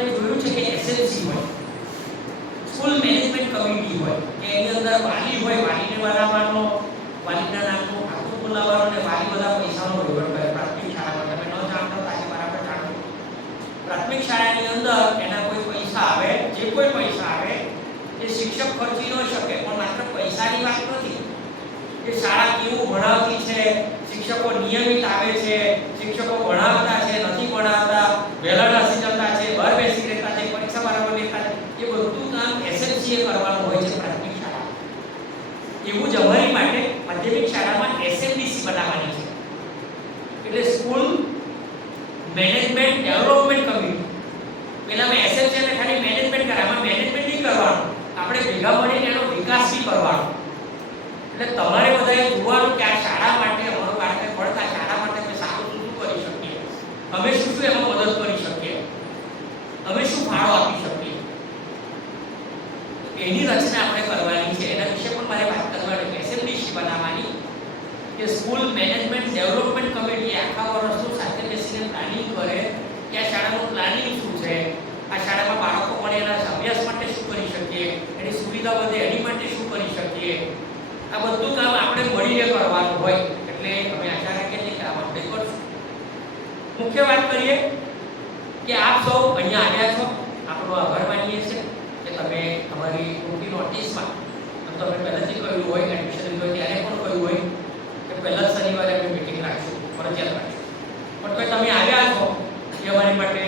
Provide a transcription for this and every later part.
તમે જોયું છે કે એસએમસી હોય, સ્કૂલ મેનેજમેન્ટ કમિટી હોય, કે એની અંદર વાલી હોય, વાલીને બનાવવાનો, વાલીના નામનું ખાતું ખોલાવવાનું અને વાલી બધા પૈસાનો વહીવટ કરે. પ્રાથમિક શાળામાં તમે ન જાણતો આજે બરાબર જાણો. પ્રાથમિક શાળાની અંદર એના કોઈ પૈસા આવે, જે કોઈ પૈસા આવે એ શિક્ષક ખર્ચી ન શકે, પણ માત્ર પૈસાની વાત નથી. એ શાળા કેવું ભણાવતી છે, શિક્ષકો નિયમિત આવે છે, શિક્ષકો ભણાવતા છે, નથી ભણાવતા, વહેલા નથી જતા છે, બહાર બેસી રહેતા છે, પરીક્ષા બરાબર લેતા છે, એ બધું કામ એસએમસી એ કરવાનું હોય છે પ્રાથમિક શાળા. એવું જ અમારી માટે માધ્યમિક શાળામાં એસએમડીસી બનાવવાની છે, એટલે સ્કૂલ મેનેજમેન્ટ ડેવલપમેન્ટ કમિટી. પેલામાં એસએમસી એટલે ખાલી મેનેજમેન્ટ કરે, આમાં મેનેજમેન્ટ નહીં કરવાનું, આપણે ભેગા મળીને એનો વિકાસ બી કરવાનો. એટલે તમારે બધાએ જોવાનું કે આ શાળા માટે અમારું બાળકે ભણતા શાળા માટે અમે સારું શું કરી શકીએ, અમે શું શું એમાં મદદ કરી શકીએ, અમે શું ફાળો આપી શકીએ, એની રચના આપણે કરવાની છે. એના વિશે પણ મારે વાત કરવાની, એસએમડીસી બનાવવાની, કે સ્કૂલ મેનેજમેન્ટ ડેવલપમેન્ટ કમિટી આખા વર્ષનું સાથે બેસીને પ્લાનિંગ કરે કે આ શાળાનું પ્લાનિંગ શું છે, આ શાળામાં બાળકો પણ એના અભ્યાસ માટે શું કરી શકીએ, એની સુવિધા વધે એની માટે શું કરી શકીએ. આ બધું કામ આપણે મળીને કરવાનું હોય. એટલે અમે આશા રાખીએ છીએ કે આ આપણે કરશું. મુખ્ય વાત કરીએ કે આપ સૌ અહીંયા આવ્યા છો, આપણો આભાર માનીએ છીએ કે તમે અમારી મોટી નોટિસમાં, તો તમે પહેલાથી કહ્યું હોય, એડમિશન લીધું હોય ત્યારે પણ કહ્યું હોય કે પહેલા શનિવારે અમે મીટિંગ રાખશું, ફરજિયાત રાખશું, પણ તો તમે આવ્યા છો એ અમારી માટે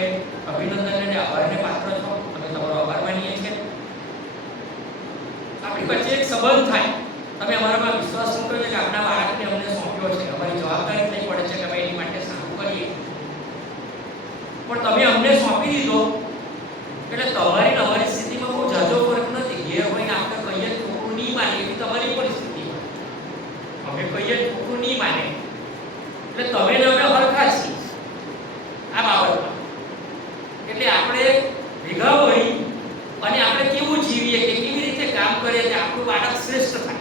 અભિનંદન અને આભારને પાત્ર છો. અમે તમારો આભાર માનીએ છીએ. આપણી વચ્ચે એક સંબંધ થાય, તમે અમારામાં વિશ્વાસ મૂક્યો છે કે આપણા બાળકને અમને સોંપ્યો છે, અમારી જવાબદારી થઈ પડે છે કે અમે એની માટે સારું કરીએ, પણ તમે અમને સોંપી દીધો એટલે તમારી અમારી સ્થિતિમાં બહુ ઝાઝો ફરક નથી. ઘેર હોઈને આપણે કહીએ છોકરું નહીં માને એવી તમારી પરિસ્થિતિ હોય, અમે કહીએ છોકરું નહીં માને, એટલે તમે ને અમે હરખા છીએ આ બાબતમાં. એટલે આપણે ભેગા મળી અને આપણે કેવું જીવીએ, કે કેવી રીતે કામ કરીએ કે આપણું બાળક શ્રેષ્ઠ થાય.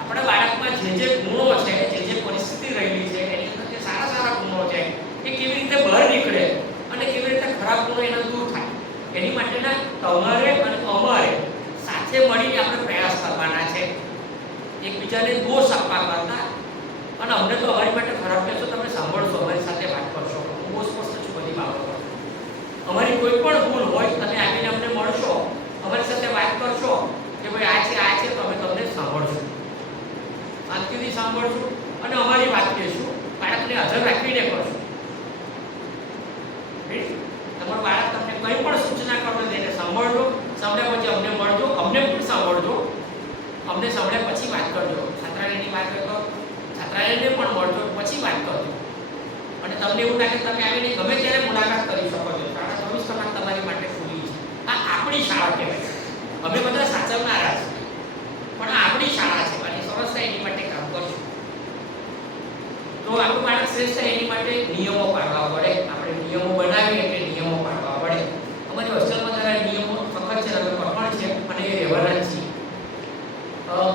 આપણા બાળકમાં જે ગુણો છે, જે પરિસ્થિતિ રહેલી છે, એની અંદર જે સારા સારા ગુણો છે એ કેવી રીતે બહાર નીકળે અને કેવી રીતે ખરાબ ગુણો એના દૂર થાય, એની માટેના તમારે અને અમારે સાથે મળીને આપણે પ્રયાસ કરવાના છે. એકબીજાને દોષ આપવા કરતા, અને અમને તો અમારી માટે ખરાબ કહેશો તમે સાંભળશો, અમારી સાથે વાત કરશો, હું બહુ સ્પષ્ટ છું બધી બાબતો. અમારી કોઈ પણ ભૂલ હોય તમે આવીને અમને મળશો, અમારી સાથે વાત કરશો કે ભાઈ આ છે તો અમે તમને સાંભળશું, શાંતિથી સાંભળશું અને અમારી વાત કહેશું, બાળકને હાજર રાખીને કરશું. તમારું બાળક તમને કંઈ પણ સૂચના કરો તેને સાંભળજો, સાંભળ્યા પછી અમને મળજો, અમને પણ સાંભળજો, અમને સાંભળ્યા પછી વાત કરજો. છાત્રાલયની વાત હોય તો છાત્રાલયને પણ મળજો, પછી વાત કરજો. અને તમને એવું લાગે તમે આવીને ગમે ત્યારે મુલાકાત કરી શકો છો. શાળા 24 કલાક તમારી માટે ખુલ્લી છે. આ આપણી શાળા કહેવાય. અમે બધા સાચવનારા છે, પણ આ આપણી શાળા છે અને સરસ થાય એની માટે કામ કરશું. તો આપણું બાળક શ્રેષ્ઠ થાય એની માટે નિયમો પાળવા પડે. આપણે નિયમો બનાવીએ એટલે નિયમો પાળવા પડે. અમારી હોસ્ટેલમાં જરા નિયમો સખત છે, અમે કઠણ છે અને એ રહેવાના જ છીએ.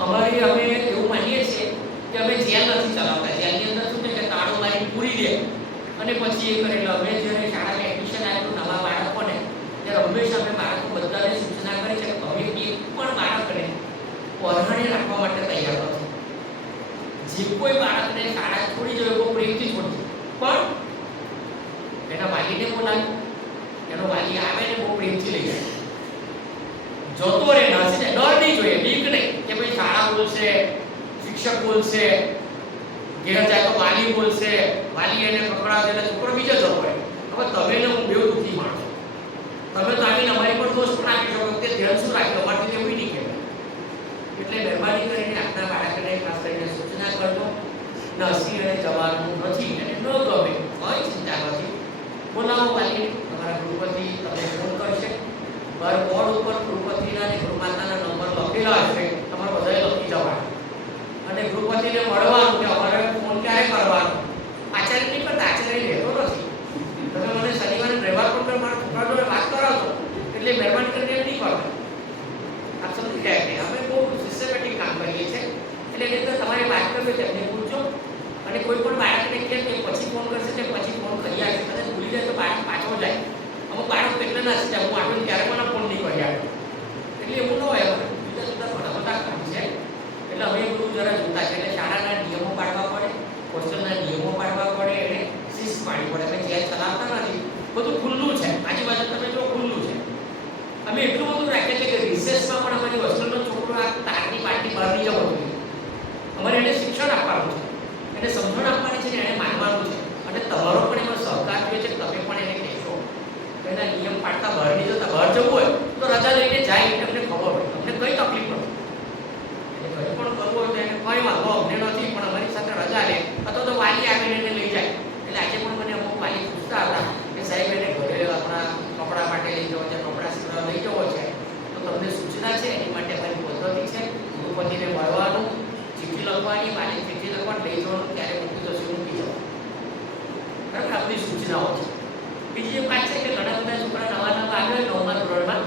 અમારી અમે એવું માનીએ છીએ કે અમે જેલ નથી ચલાવતા. જેલની અંદર શું છે કે તાળું મારી પૂરી દે અને પછી એ કરેલું. અમે જ્યારે શાળામાં એડમિશન આપ્યું નવા બાળકોને ત્યારે હંમેશા અમે બાળકો બધાને સૂચના કરી છે કે અમે એક પણ બાળકને પરહાણે રાખવા માટે તૈયાર નથી. જે કોઈ બાળકને શાળા છોડી જાય એવો પ્રેમથી છોડી, પણ એના વાલીને બોલાવી, એનો વાલી આવે ને બહુ પ્રેમથી લઈ જાય, જતો રહે, નસી જાય. ડર નહીં જોઈએ, બીક નહીં કે ભાઈ શાળા બોલશે, શિક્ષક બોલશે, ઘેર જાય તો વાલી બોલશે, વાલી એને પકડાવે એટલે છોકરો બીજો જતો રહે. હવે તમે ને હું બેવ દુઃખી માણસો, તમે તો આવીને અમારી પર દોષ પણ આપી શકો કે ધ્યાન શું રાખ્યું, અમારથી એવું નહીં કહેવાય. એટલે મહેરબાની કરીને આપણા બાળકને ખાસ કરીને સૂચના કરજો. નસી અને જવાનું નથી અને ન ગમે કોઈ ચિંતા નથી, બોલાવો વાલીને. તમારા ગૃહપતિ તમને ફોન કરશે, બાર બોર્ડ ઉપર ગૃહપતિના અને ગૃહમાતાના નંબર લખેલા હશે, તમારે બધાએ લખી જવાના અને ગૃહપતિને મળવાનું કે અમારે ફોન ક્યારે કરવાનો. આચાર્ય નહીં કરતા, આચાર્ય રહેતો નથી. તમે મને શનિવારે રવિવાર પર મારા છોકરા જોડે વાત કરાવજો, એટલે મહેરબાની કરીને એમ નહીં કરવાનું. આપ સમજી જાય કે અમે બહુ સિસ્ટમેટિક કામ કરીએ છીએ. એટલે એની અંદર તમારે વાત કરવી તેમને પૂછજો, અને કોઈ પણ બાળકને કે પછી ફોન કરશે તે પછી ફોન કરી આવશે. કદાચ ભૂલી જાય તો બાળક પાછો જાય. અમુક બાળક એટલા ના છે હું આટલું ત્યારે મને ફોન નહીં કરી આપ્યો એટલે એવું ન હોય જુદા જુદા ઘણા બધા કામ છે એટલે હવે એ બધું જરા જોતા છે એટલે શાળાના નિયમો પાડવા પડે હોસ્ટેલના નિયમો પાડવા પડે એને શિસ્ત પાડવી પડે અમે જે ચલાવતા નથી બધું ખુલ્લું છે આજુબાજુ તમે જો ખુલ્લું છે અમે એટલું બધું રાખીએ છીએ કે રિસેસમાં પણ અમારી હોસ્ટેલનો છોકરો આ તારની પાટની બહાર નહીં જવો જોઈએ અમારે એને શિક્ષણ આપવાનું છે એને સમજણ આપવાની છે ને એને માનવાનું છે અને તમારો પણ એમાં સહકાર જોઈએ છે તમે પણ એને કહેશો તો એના નિયમ પાડતા બહાર નહીં જતા બહાર જવું હોય તો રજા લઈને જાય એટલે અમને ખબર હોય તમને કઈ તકલીફ પડે એટલે કંઈ પણ કરવું હોય તો એને કંઈ વાંધો અમને નથી પણ અમારી સાથે રજા લે અથવા તો વાલી આવીને એને લઈ જાય એટલે આજે પણ મને અમુક વાલી પૂછતા હતા કે સાહેબ એને ઘરે આપણા કપડાં માટે લઈ જવો છે કપડાં સીવવા લઈ જવો છે તો તમને સૂચના છે એની માટે અમારી પદ્ધતિ છે ગૃહપતિને મળવાનું ચિઠ્ઠી લખવાની વાલી ચિઠ્ઠી લખવાની લઈ જવાનું ત્યારે મૂકી જશે મૂકી જવાનું બરાબર આ બધી સૂચનાઓ છે બીજી એક વાત છે કે ઘણા બધા છોકરા નવા આવે 9મા ધોરણમાં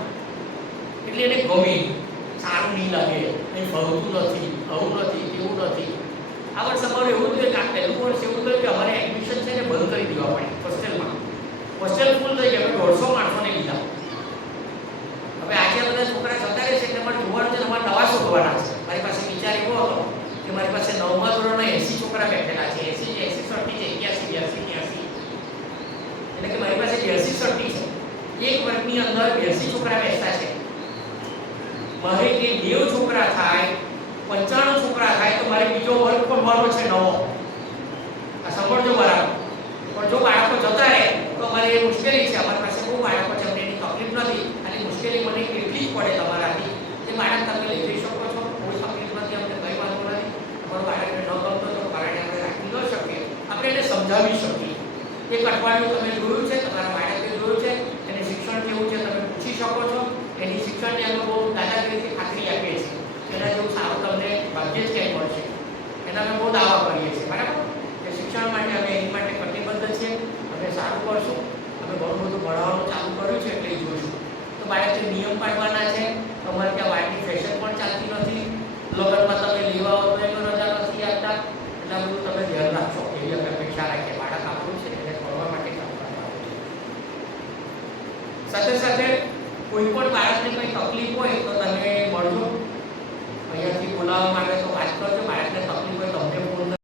એટલે એને ગમે સારું નહીં લાગે કંઈ ભવતું નથી આવું નથી એવું નથી આ વર્ષ અમારું એવું થયું કે આ પહેલું વર્ષ એવું થયું કે અમારે એડમિશન છે ને બંધ કરી દેવા પડે હોસ્ટેલમાં હોસ્ટેલ ફૂલ થઈ ગઈ અમે 150 માણસોને લીધા હવે આજે બધા છોકરા જતા રહેશે એટલે અમારે જોવાનું છે અમારે નવા શોધવાના છે મારી પાસે વિચાર એવો હતો કે મારી પાસે 9મા ધોરણના 80 છોકરા બેઠેલા છે 80 છે 81 છે 82 એટલે કે મારી પાસે 82 છે એક વર્ગની અંદર 82 છોકરા બેસતા છે મારે કે 90 છોકરા થાય 95 છોકરા થાય તો મારે બીજો વર્ગ ખોલવાનો છે નવો આ સમજો બરાબર પણ જો બાળકો જતા રહે તો અમારે એ મુશ્કેલી છે અમારી પાસે બહુ બાળકો છે અમને એની તકલીફ નથી અને મુશ્કેલી મને કેટલી જ પડે તમારાથી તે બાળક તમે લઈ જઈ શકો છો કોઈ તકલીફ નથી અમને કંઈ વાંધો નથી તમારું બાળકને ન ગમતો તો કારણે આપણે રાખી ન શકીએ આપણે એને સમજાવી શકીએ એક અઠવાડિયું તમે જોયું છે તમારા બાળકે જોયું છે એને શિક્ષણ કેવું છે તમે પૂછી શકો છો એની શિક્ષણની અમે બહુ દાદાગીરીથી ખાતરી આપીએ છીએ એના જેવું સારું તમને ભાગ્યે જ ક્યાંય મળશે એના અમે બહુ દાવા કરીએ છીએ બરાબર એ શિક્ષણ માટે અમે એની માટે કટિબદ્ધ છીએ અમે સારું કરશું અમે ઘણું બધું ભણાવવાનું ચાલુ કર્યું છે એટલે જોઈશું તો બાળકે નિયમ પાડવાના છે તમારે ત્યાં વાટની ફેશન પણ ચાલતી નથી લગ્નમાં તમે લેવા આવો તો એમાં રજા નથી આપતા એટલે આ બધું તમે ધ્યાન રાખશો એવી અમે અપેક્ષા રાખીએ બાળક આપણું છે એને કરવા માટે કામ કરવાનું સાથે સાથે કોઈ પણ બાળકને કંઈ તકલીફ હોય તો તમે મળજો અહીંયાથી બોલાવવા માંગે તો વાત કરજો બાળકને તકલીફ હોય તો અમને ફોન